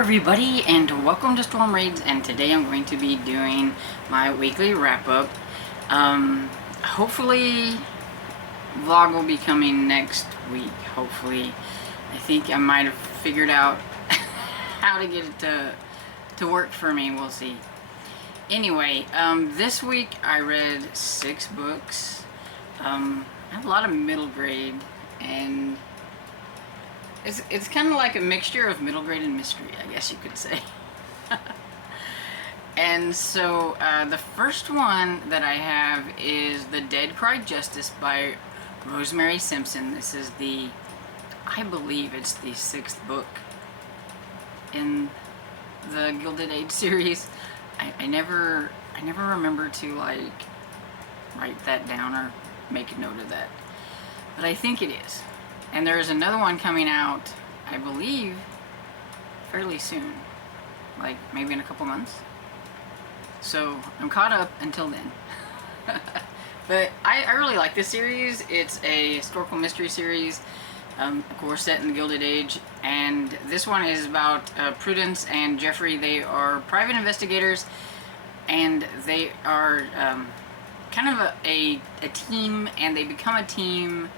everybody, and welcome to Storm Raids, and today I'm going to be doing my weekly wrap-up. Hopefully vlog will be coming next week. Hopefully. I think I might have figured out how to get it to work for me. We'll see. Anyway, this week I read 6 books. I have a lot of middle grade, and it's kind of like a mixture of middle grade and mystery, I guess you could say. And so the first one that I have is The Dead Cry Justice by Rosemary Simpson. This is I believe it's the 6th book in the Gilded Age series. I never remember to like write that down or make a note of that, but I think it is. And there's another one coming out, I believe, fairly soon, like maybe in a couple months. So I'm caught up until then. But I really like this series. It's a historical mystery series, of course set in the Gilded Age, and this one is about Prudence and Jeffrey. They are private investigators, and they are kind of a team, and they become a team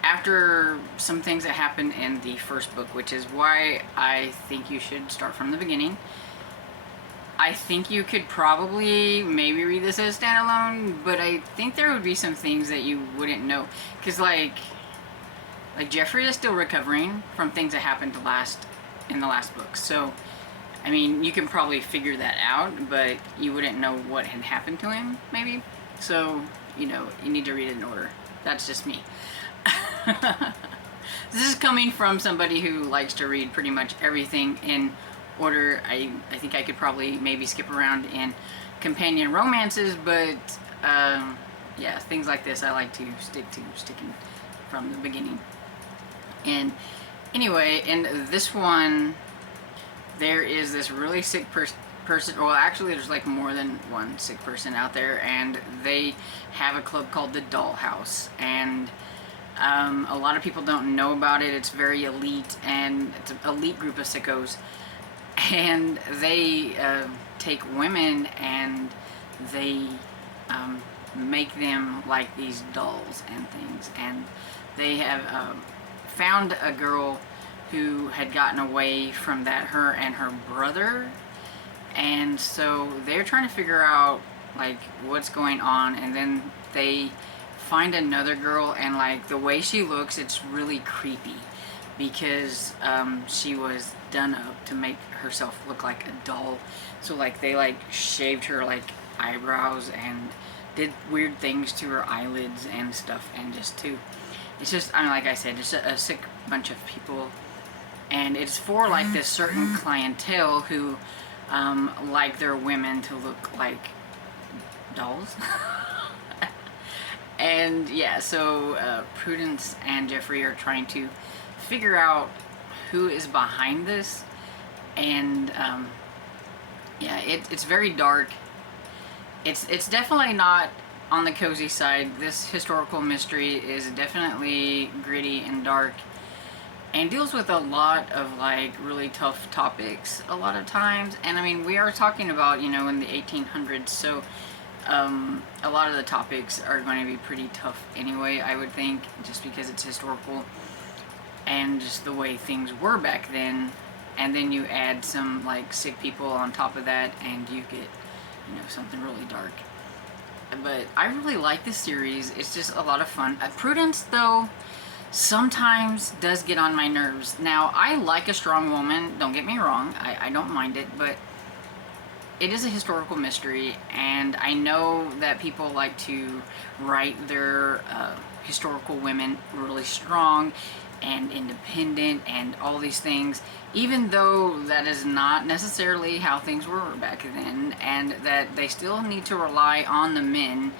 after some things that happened in the first book, which is why I think you should start from the beginning. I think you could probably maybe read this as standalone, but I think there would be some things that you wouldn't know, because like Jeffrey is still recovering from things that happened in the last book. So I mean, you can probably figure that out, but you wouldn't know what had happened to him, maybe. So, you need to read it in order. That's just me. This is coming from somebody who likes to read pretty much everything in order. I think I could probably maybe skip around in companion romances, but yeah, things like this I like to sticking from the beginning. And anyway, in this one, there is this really sick person. Well, actually, there's like more than one sick person out there, and they have a club called the Dollhouse, and a lot of people don't know about it. It's very elite, and it's an elite group of sickos, and they take women and they make them like these dolls and things. And they have found a girl who had gotten away from that, her and her brother, and so they're trying to figure out like what's going on. And then they find another girl, and like the way she looks, it's really creepy, because she was done up to make herself look like a doll. So like they like shaved her like eyebrows and did weird things to her eyelids and stuff, and it's just, I mean, like I said, it's a sick bunch of people. And it's for like this certain clientele who like their women to look like dolls. And yeah, so Prudence and Jeffrey are trying to figure out who is behind this. And yeah, it's very dark. It's definitely not on the cozy side. This historical mystery is definitely gritty and dark, and deals with a lot of like really tough topics a lot of times. And I mean, we are talking about, in the 1800s, so a lot of the topics are going to be pretty tough anyway, I would think, just because it's historical and just the way things were back then. And then you add some like sick people on top of that, and you get something really dark. But I really like this series. It's just a lot of fun. Prudence, though, sometimes does get on my nerves. Now, I like a strong woman, don't get me wrong, I don't mind it, but it is a historical mystery, and I know that people like to write their historical women really strong and independent and all these things, even though that is not necessarily how things were back then, and that they still need to rely on the men,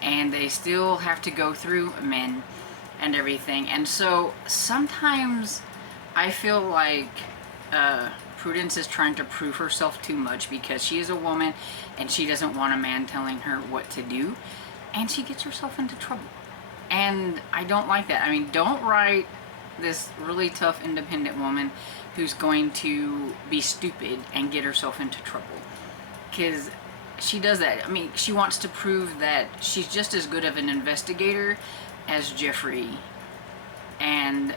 and they still have to go through men and everything. And so sometimes I feel like Prudence is trying to prove herself too much, because she is a woman and she doesn't want a man telling her what to do, and she gets herself into trouble. And I don't like that. I mean, don't write this really tough, independent woman who's going to be stupid and get herself into trouble. Because she does that. I mean, she wants to prove that she's just as good of an investigator as Jeffrey. And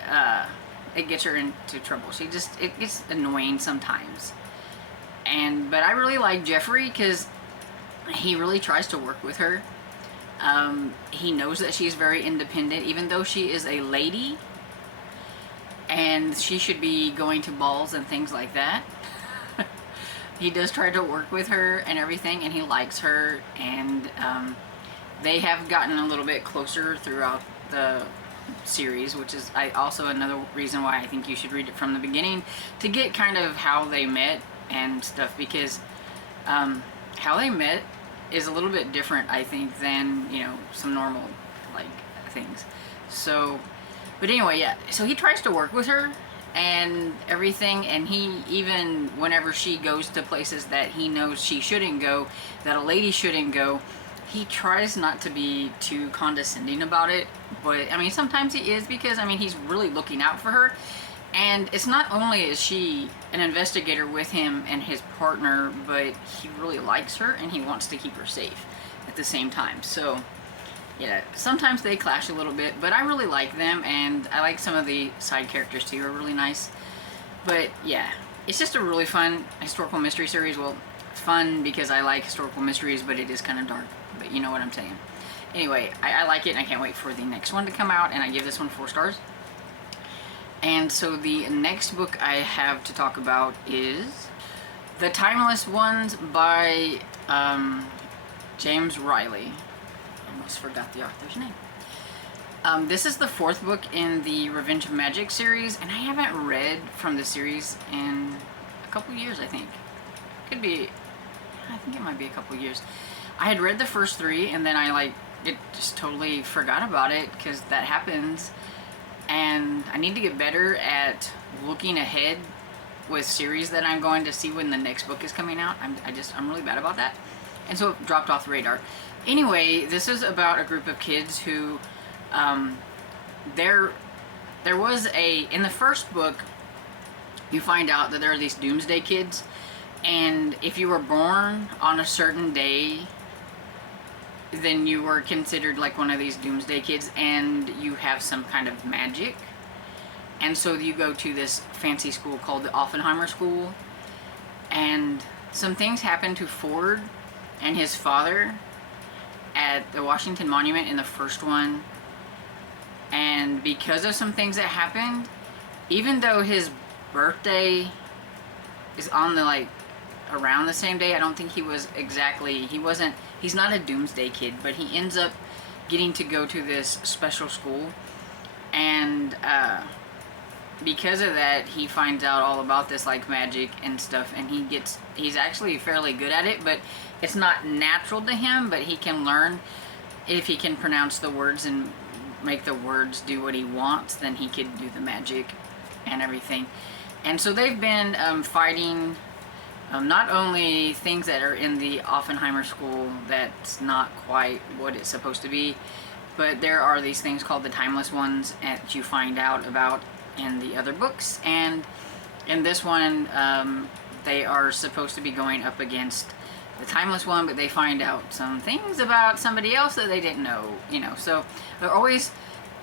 it gets her into trouble. It gets annoying sometimes. But I really like Jeffrey because he really tries to work with her. He knows that she's very independent, even though she is a lady and she should be going to balls and things like that. He does try to work with her and everything, and he likes her, and they have gotten a little bit closer throughout the series, which is also another reason why I think you should read it from the beginning, to get kind of how they met and stuff, because how they met is a little bit different, I think, than, you know, some normal, like, things. So, but anyway, yeah, so he tries to work with her and everything, and he, even whenever she goes to places that he knows she shouldn't go, that a lady shouldn't go, he tries not to be too condescending about it. But I mean, sometimes he is, because I mean, he's really looking out for her. And it's not only is she an investigator with him and his partner, but he really likes her and he wants to keep her safe at the same time. So yeah, sometimes they clash a little bit, but I really like them, and I like some of the side characters too, are really nice. But yeah, it's just a really fun historical mystery series. Well, it's fun because I like historical mysteries, but it is kind of dark, but you know what I'm saying. Anyway, I like it, and I can't wait for the next one to come out, and I give this one 4 stars. And so the next book I have to talk about is The Timeless Ones by James Riley. I almost forgot the author's name. This is the 4th book in the Revenge of Magic series, and I haven't read from the series in a couple years, I think. Could be, I think it might be a couple years. I had read the first 3, and then I just totally forgot about it, because that happens. And I need to get better at looking ahead with series that I'm going to see when the next book is coming out. I'm really bad about that. And so it dropped off the radar. Anyway, this is about a group of kids who, there was in the first book, you find out that there are these doomsday kids, and if you were born on a certain day, then you were considered like one of these doomsday kids, and you have some kind of magic. And so you go to this fancy school called the Oppenheimer School, and some things happen to Ford and his father at the Washington Monument in the first one. And because of some things that happened, even though his birthday is on the around the same day, I don't think he was exactly, he's not a doomsday kid, but he ends up getting to go to this special school, and because of that, he finds out all about this magic and stuff, and he's actually fairly good at it, but it's not natural to him, but he can learn. If he can pronounce the words and make the words do what he wants, then he could do the magic and everything. And so they've been fighting not only things that are in the Oppenheimer School that's not quite what it's supposed to be, but there are these things called the Timeless Ones that you find out about in the other books. And in this one, they are supposed to be going up against the Timeless One, but they find out some things about somebody else that they didn't know, so they're always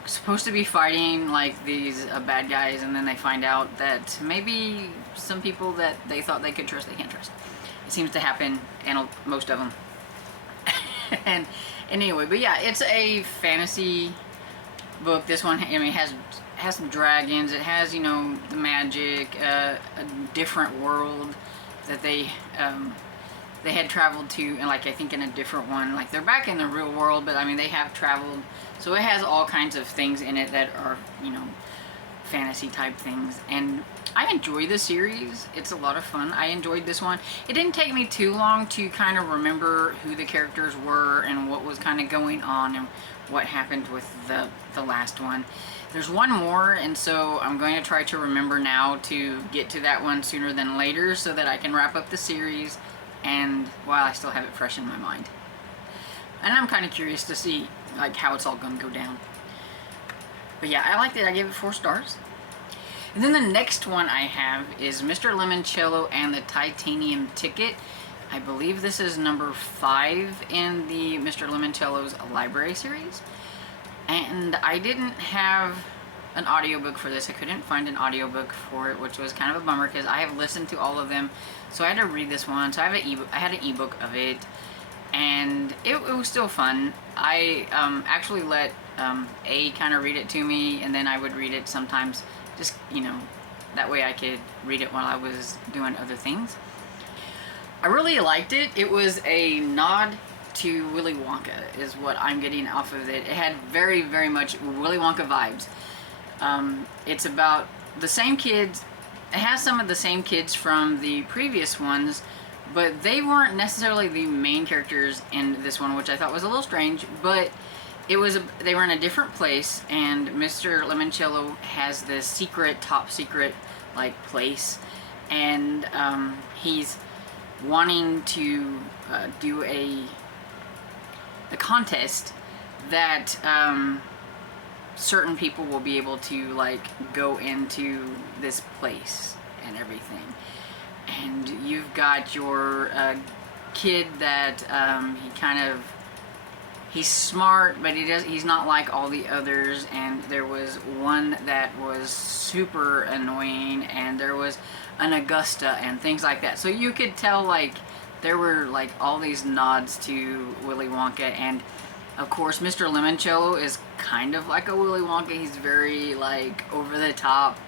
supposed to be fighting these bad guys, and then they find out that maybe some people that they thought they could trust, they can't trust. It seems to happen in most of them. and anyway, but yeah, it's a fantasy book. This one, has some dragons. It has, the magic, a different world that they had traveled to, and I think in a different one. They're back in the real world, but they have traveled. So it has all kinds of things in it that are, fantasy type things. And I enjoy the series. It's a lot of fun. I enjoyed this one. It didn't take me too long to kind of remember who the characters were and what was kind of going on and what happened with the last one. There's one more, and so I'm going to try to remember now to get to that one sooner than later so that I can wrap up the series, and while I still have it fresh in my mind. And I'm kind of curious to see how it's all going to go down. But yeah, I liked it. I gave it 4 stars. And then the next one I have is Mr. Limoncello and the Titanium Ticket. I believe this is number 5 in the Mr. Limoncello's library series. And I didn't have an audiobook for this. I couldn't find an audiobook for it, which was kind of a bummer because I have listened to all of them. So I had to read this one. So I had an ebook of it, and it was still fun. I actually let A kind of read it to me, and then I would read it sometimes, just, you know, that way I could read it while I was doing other things. I really liked it. It was a nod to Willy Wonka is what I'm getting off of it. It had very, very much Willy Wonka vibes. It's about the same kids. It has some of the same kids from the previous ones, but they weren't necessarily the main characters in this one, which I thought was a little strange. But it was they were in a different place, and Mr. Limoncello has this secret, top secret, like, place, and he's wanting to do a contest that certain people will be able to, like, go into this place and everything. And you've got your kid that he's smart, but he's not like all the others. And there was one that was super annoying, and there was an Augusta and things like that. So you could tell, like, there were, like, all these nods to Willy Wonka. And of course, Mr. Limoncello is kind of like a Willy Wonka. He's very, like, over the top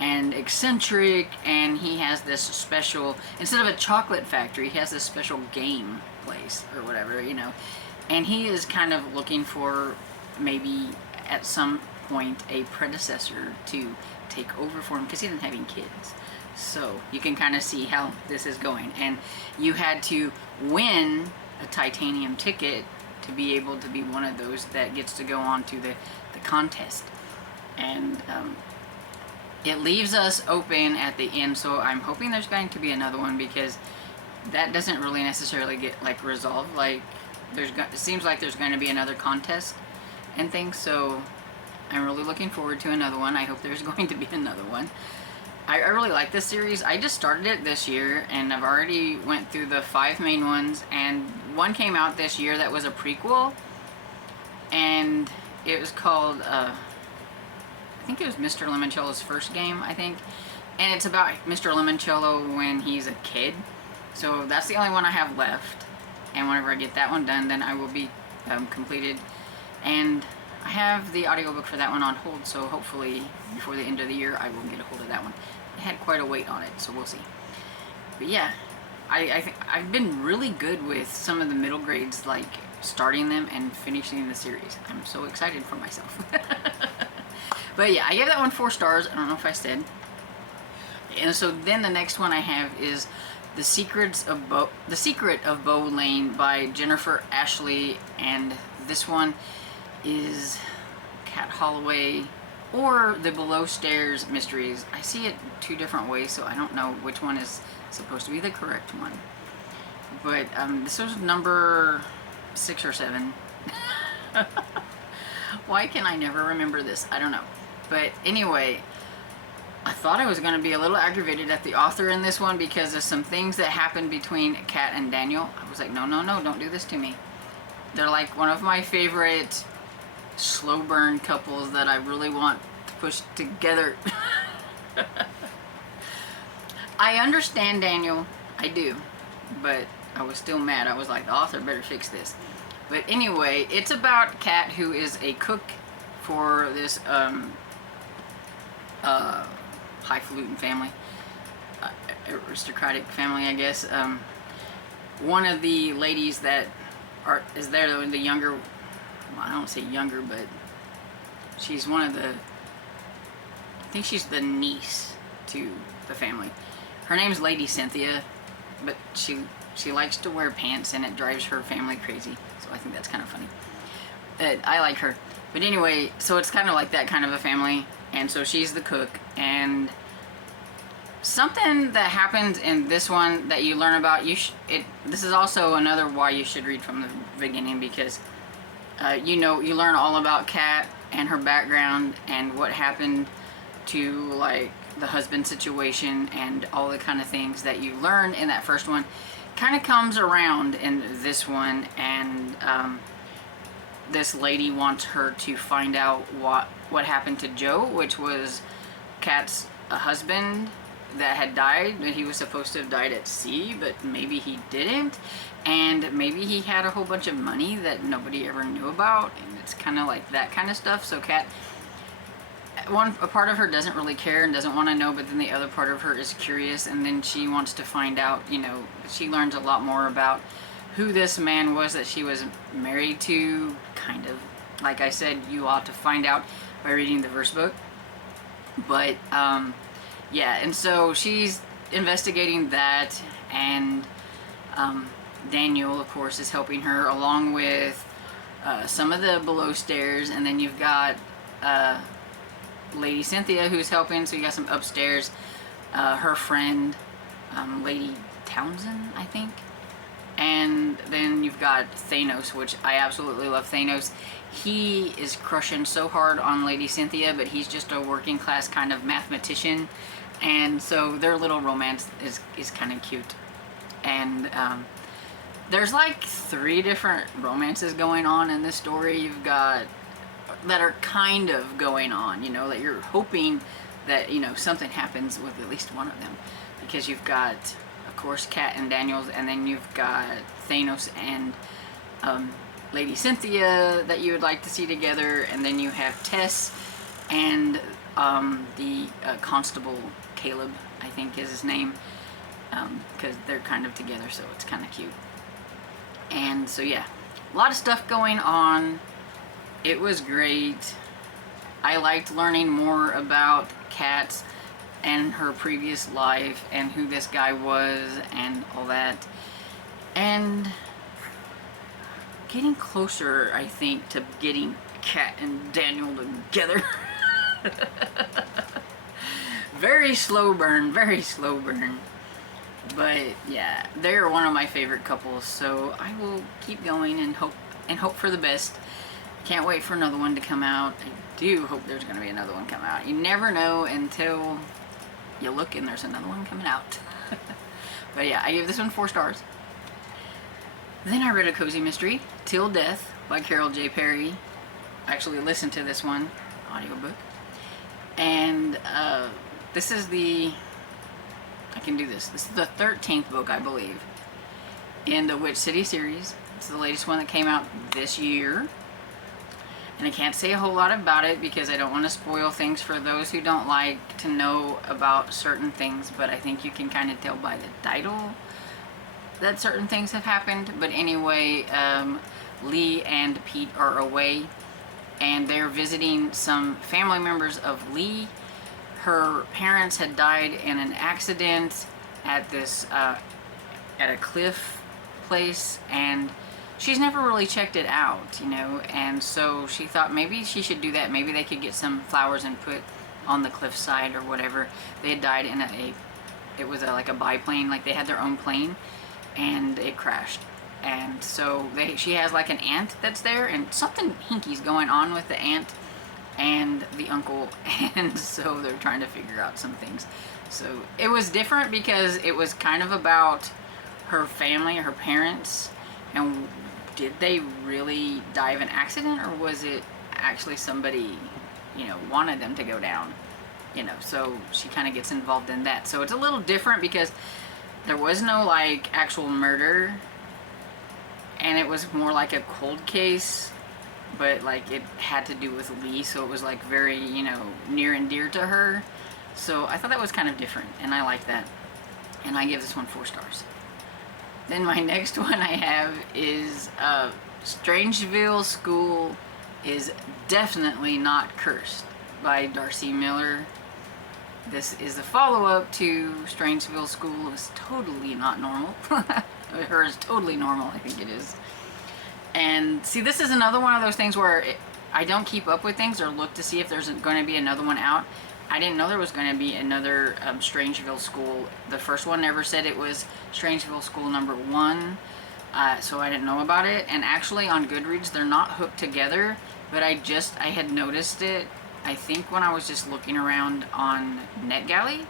and eccentric, and he has this special, instead of a chocolate factory, he has this special game place or whatever, you know. And he is kind of looking for, maybe at some point, a predecessor to take over for him, because he doesn't have any kids. So you can kind of see how this is going. And you had to win a titanium ticket to be able to be one of those that gets to go on to the contest. And it leaves us open at the end, so I'm hoping there's going to be another one, because that doesn't really necessarily get, like, resolved. Like, it seems like there's going to be another contest and things, so I'm really looking forward to another one. I hope there's going to be another one. I really like this series. I just started it this year, and I've already went through the 5 main ones, and one came out this year that was a prequel, and it was called, I think it was Mr. Limoncello's first game, I think, and it's about Mr. Limoncello when he's a kid. So that's the only one I have left, and whenever I get that one done, then I will be completed. And I have the audiobook for that one on hold, so hopefully before the end of the year I will get a hold of that one. It had quite a weight on it, so we'll see. But yeah, I think I've been really good with some of the middle grades, like starting them and finishing the series. I'm so excited for myself. But yeah, I gave that one 4 stars. I don't know if I said. And so then the next one I have is The Secret of Bow Lane by Jennifer Ashley, and this one is Cat Holloway or the Below Stairs Mysteries. I see it 2 different ways, so I don't know which one is supposed to be the correct one. But this was number 6 or 7. Why can I never remember this? I don't know. But anyway, I thought I was going to be a little aggravated at the author in this one because of some things that happened between Kat and Daniel. I was like, no, no, no, don't do this to me. They're like one of my favorite slow burn couples that I really want to push together. I understand Daniel, I do, but I was still mad. I was like, the author better fix this. But anyway, it's about Kat, who is a cook for this highfalutin family, aristocratic family, I guess. One of the ladies that is there, the younger, well, I don't say younger, but she's one of the, I think she's the niece to the family. Her name's Lady Cynthia, but she likes to wear pants, and it drives her family crazy. So I think that's kind of funny. I like her. But anyway, so it's kind of like that kind of a family. And so she's the cook. And something that happens in this one that you learn about, this is also another why you should read from the beginning, because you learn all about Kat and her background and what happened to like the husband situation and all the kind of things that you learned in that first one kind of comes around in this one. And this lady wants her to find out what happened to Joe, which was Kat's husband that had died. He was supposed to have died at sea, but maybe he didn't, and maybe he had a whole bunch of money that nobody ever knew about, and it's kind of like that kind of stuff. So Kat, a part of her doesn't really care and doesn't want to know, but then the other part of her is curious, and then she wants to find out, you know, she learns a lot more about who this man was that she was married to. Kind of like I said, you ought to find out by reading the verse book. But yeah, and so she's investigating that, and Daniel, of course, is helping her along with some of the below stairs, and then you've got Lady Cynthia who's helping. So you got some upstairs, her friend, Lady Townsend, I think. And then you've got Thanos, which I absolutely love Thanos. He is crushing so hard on Lady Cynthia, but he's just a working class kind of mathematician. And so their little romance is kind of cute. And there's like 3 different romances going on in this story. You've got that are kind of going on, you know, that you're hoping that, you know, something happens with at least one of them. Because you've got, of course, Kat and Daniels, and then you've got Thanos and Lady Cynthia that you would like to see together, and then you have Tess and the Constable Caleb, I think is his name, because they're kind of together, so it's kind of cute. And so yeah, a lot of stuff going on. It was great. I liked learning more about Kat and her previous life and who this guy was and all that. And getting closer, I think, to getting Kat and Daniel together. Very slow burn, very slow burn. But yeah, they're one of my favorite couples, so I will keep going and hope for the best. Can't wait for another one to come out. I do hope there's going to be another one come out. You never know until you look and there's another one coming out. But yeah, I gave this one 4 stars. Then I read a cozy mystery, Till Death by Carol J. Perry. I actually listened to this one, audiobook. And this is I can do this. This is the 13th book, I believe, in the Witch City series. It's the latest one that came out this year. And I can't say a whole lot about it because I don't want to spoil things for those who don't like to know about certain things, but I think you can kind of tell by the title that certain things have happened. But anyway, Lee and Pete are away, and they're visiting some family members of Lee. Her parents had died in an accident at this at a cliff place, and she's never really checked it out, you know, and so she thought maybe she should do that. Maybe they could get some flowers and put on the cliffside or whatever. They had died in it was like a biplane, like they had their own plane, and it crashed. And so she has like an aunt that's there, and something hinky's going on with the aunt and the uncle, and so they're trying to figure out some things. So it was different because it was kind of about her family, her parents, and did they really die of an accident, or was it actually somebody, you know, wanted them to go down, you know? So she kind of gets involved in that. So it's a little different because there was no like actual murder, and it was more like a cold case, but like it had to do with Lee, so it was like very, you know, near and dear to her. So I thought that was kind of different, and I like that, and I give this one 4 stars. Then my next one I have is Strangeville School is Definitely Not Cursed by Darcy Miller. This is the follow-up to Strangeville School is Totally Not Normal. Or is Totally Normal, I think it is. And see, this is another one of those things where I don't keep up with things or look to see if there's going to be another one out. I didn't know there was going to be another Strangeville School. The first one never said it was Strangeville School number 1, so I didn't know about it. And actually on Goodreads, they're not hooked together. but I had noticed it, I think when I was just looking around on NetGalley,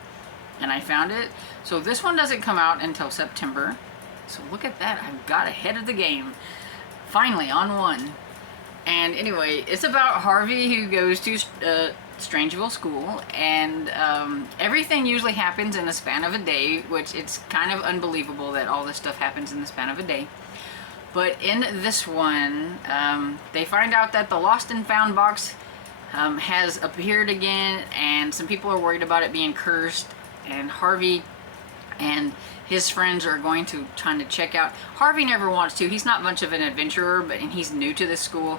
and I found it. So this one doesn't come out until September. So look at that, I've got ahead of the game. Finally, on one. And anyway, it's about Harvey, who goes to Strangeville school, and everything usually happens in the span of a day, which it's kind of unbelievable that all this stuff happens in the span of a day. But in this one, they find out that the lost and found box has appeared again, and some people are worried about it being cursed, and Harvey and his friends are going to trying to check out. Harvey never wants to. He's not much of an adventurer, and he's new to this school,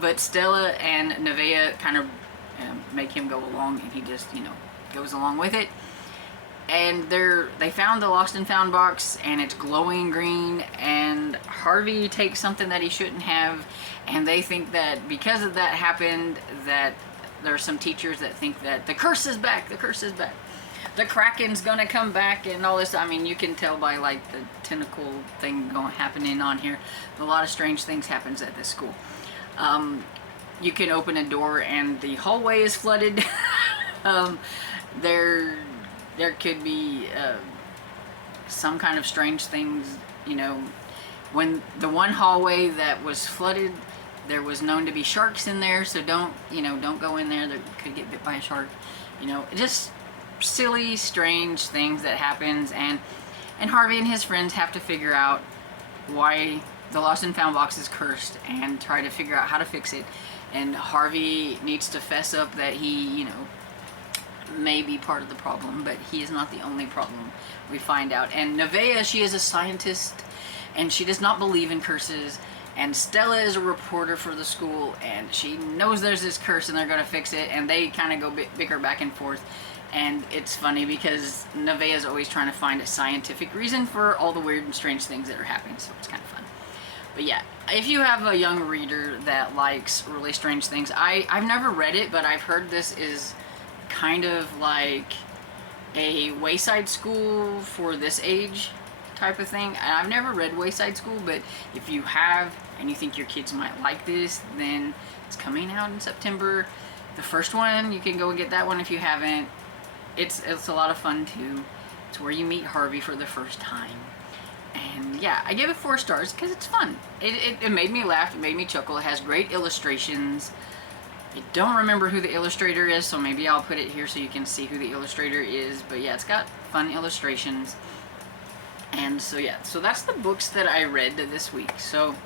but Stella and Nevaeh kind of make him go along, and he just, goes along with it. And they found the lost and found box, and it's glowing green, and Harvey takes something that he shouldn't have, and they think that because of that happened, that there are some teachers that think that the curse is back, the curse is back. The Kraken's gonna come back and all this. I mean, you can tell by like the tentacle thing happening on here. A lot of strange things happens at this school. You can open a door and the hallway is flooded. There could be some kind of strange things, when the one hallway that was flooded, there was known to be sharks in there, so don't go in there. That could get bit by a shark. Just silly, strange things that happens, and Harvey and his friends have to figure out why the lost and found box is cursed and try to figure out how to fix it. And Harvey needs to fess up that he, may be part of the problem, but he is not the only problem, we find out. And Nevaeh, she is a scientist, and she does not believe in curses. And Stella is a reporter for the school, and she knows there's this curse and they're going to fix it, and they kind of go bicker back and forth. And it's funny because Nevaeh is always trying to find a scientific reason for all the weird and strange things that are happening, so it's kind of fun. But yeah, if you have a young reader that likes really strange things, I've never read it, but I've heard this is kind of like a Wayside School for this age type of thing. I've never read Wayside School, but if you have and you think your kids might like this, then it's coming out in September. The first one, you can go and get that one if you haven't. It's a lot of fun too. It's where you meet Harvey for the first time. And yeah, I give it 4 stars because it's fun. It made me laugh, it made me chuckle. It has great illustrations. I don't remember who the illustrator is, so maybe I'll put it here so you can see who the illustrator is. But yeah, it's got fun illustrations. And so yeah, so that's the books that I read this week. So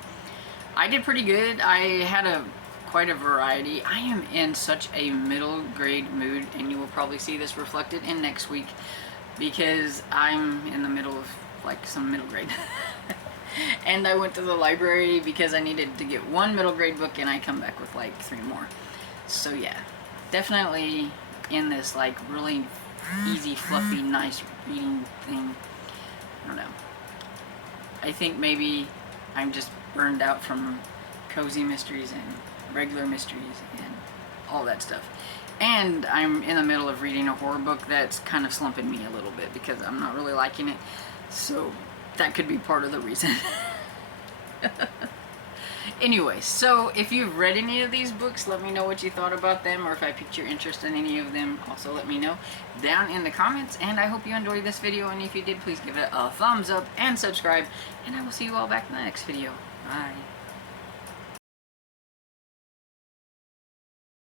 I did pretty good. I had quite a variety. I am in such a middle grade mood, and you will probably see this reflected in next week because I'm in the middle of like some middle grade. And I went to the library because I needed to get 1 middle grade book, and I come back with like 3 more. So yeah, definitely in this like really easy, fluffy, nice reading thing. I don't know. I think maybe I'm just burned out from cozy mysteries and regular mysteries and all that stuff. And I'm in the middle of reading a horror book that's kind of slumping me a little bit because I'm not really liking it. So that could be part of the reason. Anyway, so if you've read any of these books, let me know what you thought about them, or if I piqued your interest in any of them, also let me know down in the comments. And I hope you enjoyed this video, and if you did, please give it a thumbs up and subscribe, and I will see you all back in the next video. Bye.